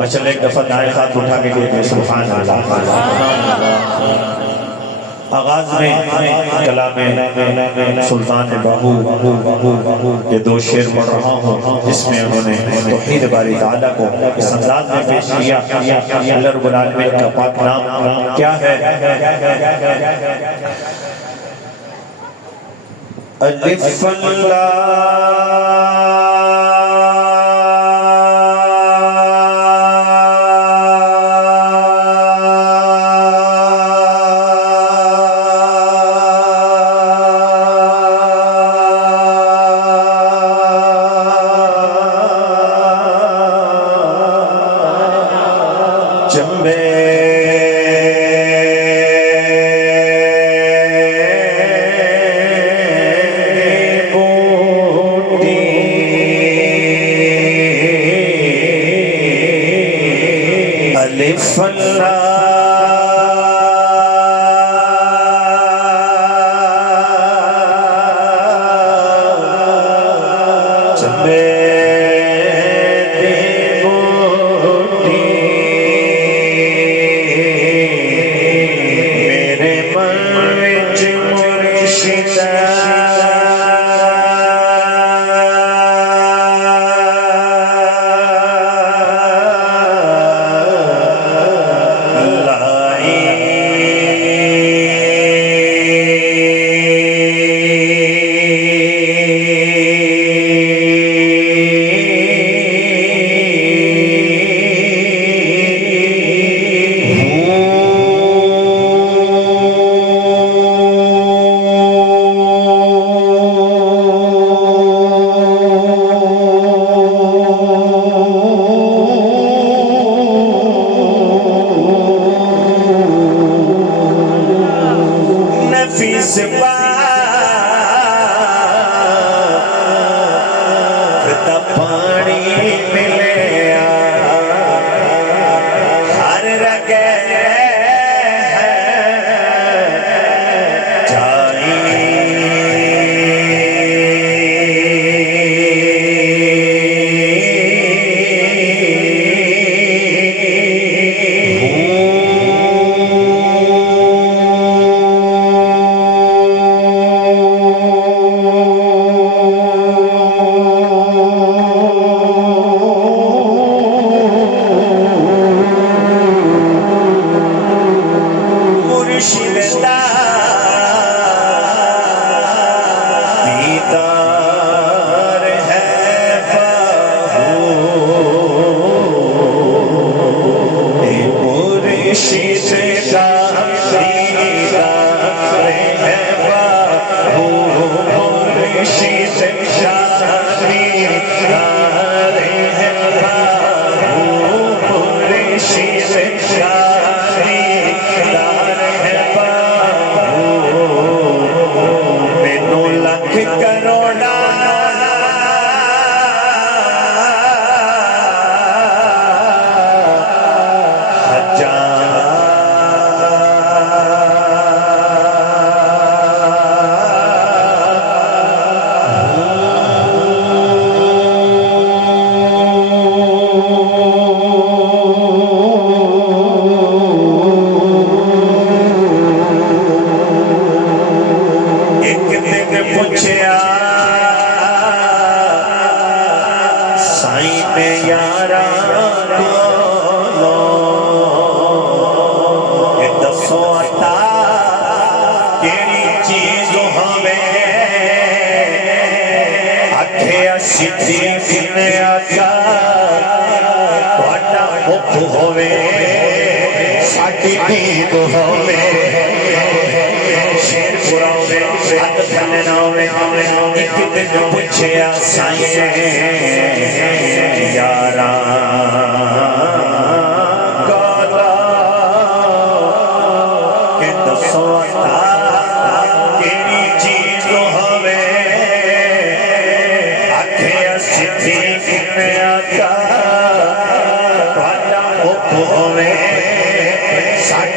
माशाअल्लाह एक दफा दाएं हाथ उठा के देखिए सुभान अल्लाह। आगाज में कलामे सुल्तान बाहू के दो शेर पढ़ रहा हूँ जिसमें उन्होंने तौहीद बारी ताला को इस अंदाज में पेश किया। अल्लाह रब्बुल आलमीन का पाक नाम क्या है? अलिफ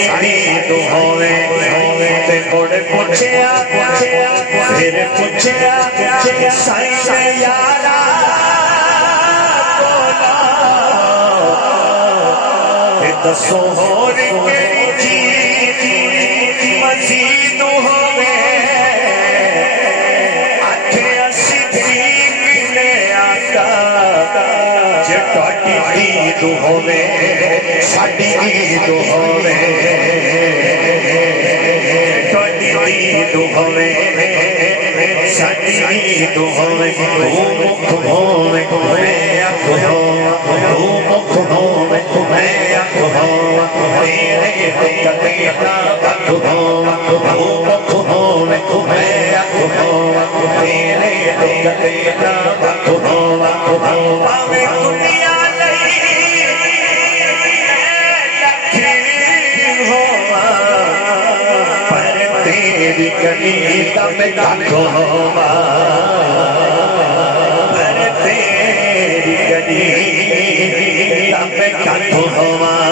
साड़ी तो होवे ते मुड़ पूछया फिर पूछया साईं यारा दसो होर केड़ी चीज मजीद होवे आखे सिद्दीक ने आका जे तुहाडी ईद होवे साडी ईद होवे तुहाडी ईद होवे साडी ईद होवे मुख होवे मैं अख होवे मुख होवे मैं अख होवे तेरे कदे ना अख होवे मुख होवे मैं अख होवे तेरे कदे ना अख होवे पावे दुनिया लई लखी होवा पर तेरी कनी तब कख होवा पर तेरी कनी तब कख होवा